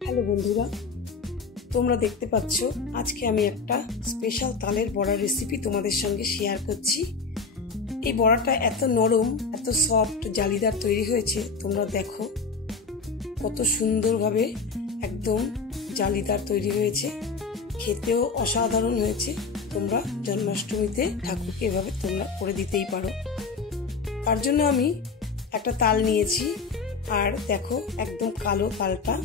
Hello বন্ধুরা, তোমরা দেখতে পাচ্ছ আজকে আমি একটা স্পেশাল তালের বড়ার রেসিপি তোমাদের সঙ্গে শেয়ার করছি। এই বড়াটা এত নরম, এত সফট, জালিদার তৈরি হয়েছে। তোমরা দেখো কত সুন্দরভাবে একদম জালিদার তৈরি হয়েছে, খেতেও অসাধারণ হয়েছে। তোমরা জন্মাষ্টমীতে ঠাকুরকে এভাবে তোমরা করে দিতেই পারো। তার জন্য আমি একটা তাল নিয়েছি, আর দেখো একদম কালো তালটা।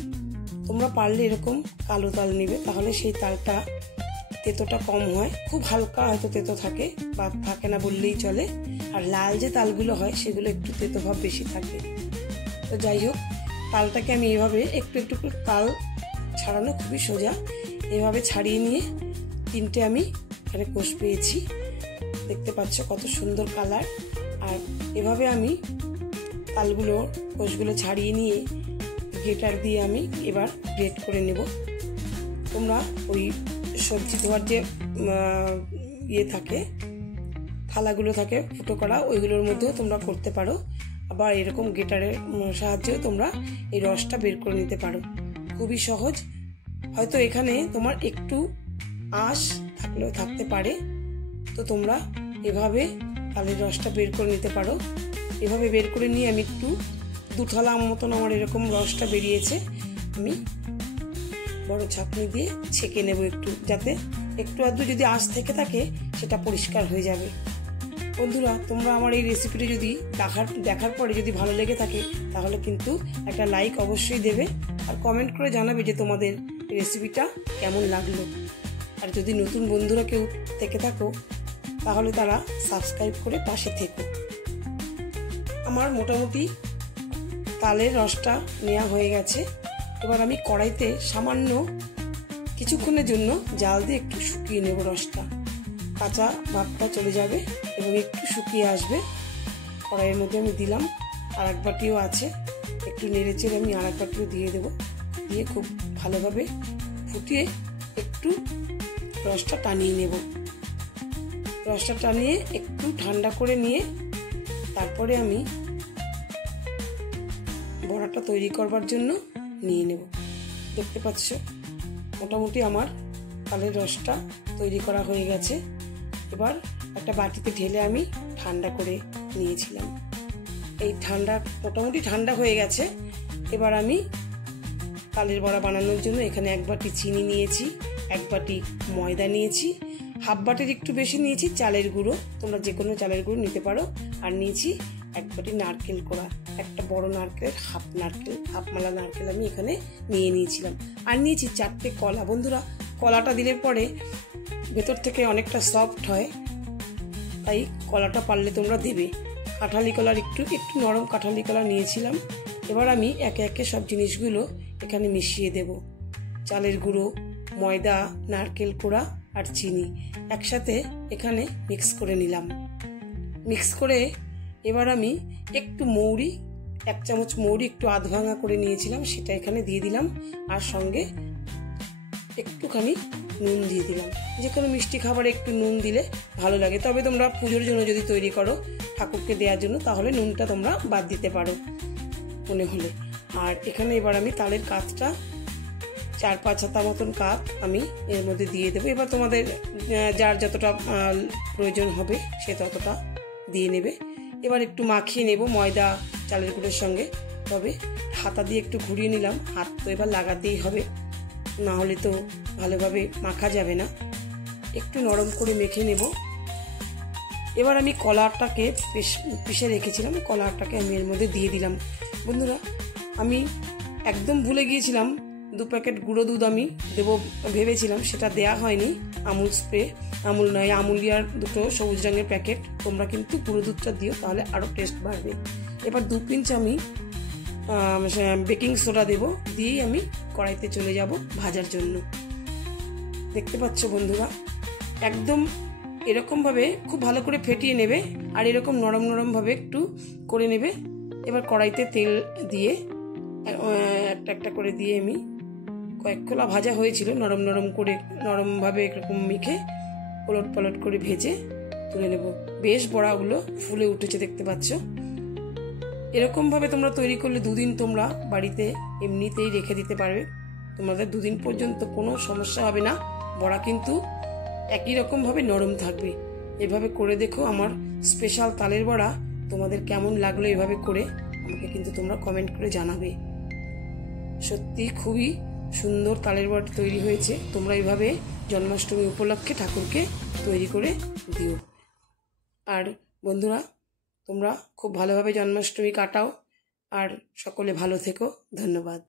তোমরা পারলে এরকম কালো তাল নেবে, তাহলে সেই তালটা তেতোটা কম হয়। খুব হালকা হয়তো তেতো থাকে বা থাকে না বললেই চলে। আর লাল যে তালগুলো হয় সেগুলো একটু তেতো ভাব বেশি থাকে। তো যাই হোক, তালটাকে আমি এভাবে একটু একটু করে, তাল ছাড়ানো খুবই সোজা, এভাবে ছাড়িয়ে নিয়ে তিনটে আমি এখানে কোষ পেয়েছি। দেখতে পাচ্ছ কত সুন্দর কালার। আর এভাবে আমি তালগুলো কোষগুলো ছাড়িয়ে নিয়ে গ্রেটার দিয়ে আমি এবার গ্রেট করে নেব। তোমরা ওই সবজি ধোয়ার যে থাকে, থালাগুলো থাকে ফুটো করা, ওইগুলোর মধ্যেও তোমরা করতে পারো। আবার এরকম গ্রেটারের সাহায্যেও তোমরা এই রসটা বের করে নিতে পারো। খুবই সহজ। হয়তো এখানে তোমার একটু আঁশ থাকলেও থাকতে পারে, তো তোমরা এভাবে তালের রসটা বের করে নিতে পারো। এভাবে বের করে নিয়ে আমি একটু দুথালা মতন আমার এরকম রসটা বেরিয়েছে, আমি বড় ছাঁকনি দিয়ে ছেঁকে নেব একটু, যাতে একটু আধটু যদি আঁশ থেকে থাকে সেটা পরিষ্কার হয়ে যাবে। বন্ধুরা, তোমরা আমার এই রেসিপিটি যদি দেখার পরে যদি ভালো লেগে থাকে তাহলে কিন্তু একটা লাইক অবশ্যই দেবে, আর কমেন্ট করে জানাবে যে তোমাদের রেসিপিটা কেমন লাগলো। আর যদি নতুন বন্ধুরা কেউ থেকে থাকো তাহলে তারা সাবস্ক্রাইব করে পাশে থেকো। আমার মোটামুটি তালের রসটা নেওয়া হয়ে গেছে। এবার আমি কড়াইতে সামান্য কিছুক্ষণের জন্য জাল দিয়ে একটু শুকিয়ে নেব রসটা। কাঁচা ভাবটা চলে যাবে এবং একটু শুকিয়ে আসবে। কড়াইয়ের মধ্যে আমি দিলাম, আর এক বাটিও আছে, একটু নেড়ে চেড়ে আমি আর এক বাটিও দিয়ে দেবো। দিয়ে খুব ভালোভাবে ফুটিয়ে একটু রসটা টানিয়ে নেব। রসটা টানিয়ে একটু ঠান্ডা করে নিয়ে তারপরে আমি বড়াটা তৈরি করবার জন্য নিয়ে নেব। দেখতে পাচ্ছ মোটামুটি আমার তালের রসটা তৈরি করা হয়ে গেছে। এবার একটা বাটিতে ঢেলে আমি ঠান্ডা করে নিয়েছিলাম। এই মোটামুটি ঠান্ডা হয়ে গেছে। এবার আমি তালের বড়া বানানোর জন্য এখানে এক বাটি চিনি নিয়েছি, এক বাটি ময়দা নিয়েছি, হাফ বাটির একটু বেশি নিয়েছি চালের গুঁড়ো, তোমরা যে কোনো চালের গুঁড়ো নিতে পারো। আর নিয়েছি এক বাটি নারকেল কোড়া, একটা বড় নারকেলের হাফ মালা নারকেল আমি এখানে নিয়ে নিয়েছিলাম। আর নিয়েছি 4টে কলা। বন্ধুরা, কলাটা দিলে পরে ভেতর থেকে অনেকটা সফট হয়, তাই কলাটা পারলে তোমরা দেবে। কাঁঠালি কলার একটু নরম কাঁঠালি কলা নিয়েছিলাম। এবার আমি একে একে সব জিনিসগুলো এখানে মিশিয়ে দেব। চালের গুঁড়ো, ময়দা, নারকেল কোড়া আর চিনি একসাথে এখানে মিক্স করে নিলাম। মিক্স করে এবার আমি একটু মৌরি, 1 চামচ মৌরি একটু আধ ভাঙা করে নিয়েছিলাম, সেটা এখানে দিয়ে দিলাম। আর সঙ্গে একটুখানি নুন দিয়ে দিলাম। যে কোনো মিষ্টি খাবারে একটু নুন দিলে ভালো লাগে, তবে তোমরা পুজোর জন্য যদি তৈরি করো ঠাকুরকে দেওয়ার জন্য, তাহলে নুনটা তোমরা বাদ দিতে পারো মনে হলে। আর এখানে এবার আমি তালের কাতটা 4-5 হাতা মতন কাত আমি এর মধ্যে দিয়ে দেবো। এবার তোমাদের যার যতটা প্রয়োজন হবে সে ততটা দিয়ে নেবে। এবার একটু মাখিয়ে নেব ময়দা চালের গুঁড়োর সঙ্গে, তবে হাতা দিয়ে একটু ঘুরিয়ে নিলাম। হাত তো এবার লাগাতেই হবে, না হলে তো ভালোভাবে মাখা যাবে না। একটু নরম করে মেখে নেব। এবার আমি কলাটাকে পিষে রেখেছিলাম, কলাটাকে আমি এর মধ্যে দিয়ে দিলাম। বন্ধুরা, আমি একদম ভুলে গিয়েছিলাম, 2 প্যাকেট গুঁড়ো দুধ আমি দেবো ভেবেছিলাম, সেটা দেয়া হয়নি। আমুল স্প্রে, আমুল নয়, আমুলিয়ার 2 সবুজ রঙের প্যাকেট, তোমরা কিন্তু গুঁড়ো দুধটা দিও, তাহলে আরও টেস্ট বাড়বে। এবার 2 পিঞ্চ আমি বেকিং সোডা দেবো, দিয়েই আমি কড়াইতে চলে যাব ভাজার জন্য। দেখতে পাচ্ছ বন্ধুরা, একদম এরকমভাবে খুব ভালো করে ফেটিয়ে নেবে, আর এরকম নরম নরমভাবে একটু করে নেবে। এবার কড়াইতে তেল দিয়ে একটা একটা করে দিয়ে আমি কয়েক খোলা ভাজা হয়েছিল, নরমভাবে এরকম মেখে ওলট পালট করে ভেজে তুলে নেব। বেশ বড়াগুলো ফুলে উঠেছে, দেখতে পাচ্ছ। এরকম ভাবে তোমরা তৈরি করলে 2 দিন তোমরা বাড়িতে এমনিতেই রেখে দিতে পারবে। তোমাদের 2 দিন পর্যন্ত কোনো সমস্যা হবে না। বড়া কিন্তু একই রকমভাবে নরম থাকবে। এভাবে করে দেখো আমার স্পেশাল তালের বড়া তোমাদের কেমন লাগলো। এভাবে করে আমাকে কিন্তু তোমরা কমেন্ট করে জানাবে। সত্যি খুবই সুন্দর তালের বড়া তৈরি হয়েছে। তোমরা এইভাবে জন্মাষ্টমী উপলক্ষে ঠাকুরকে তৈরি করে দিও। আর বন্ধুরা, তোমরা খুব ভালোভাবে জন্মাষ্টমী কাটাও আর সকলে ভালো থেকো। ধন্যবাদ।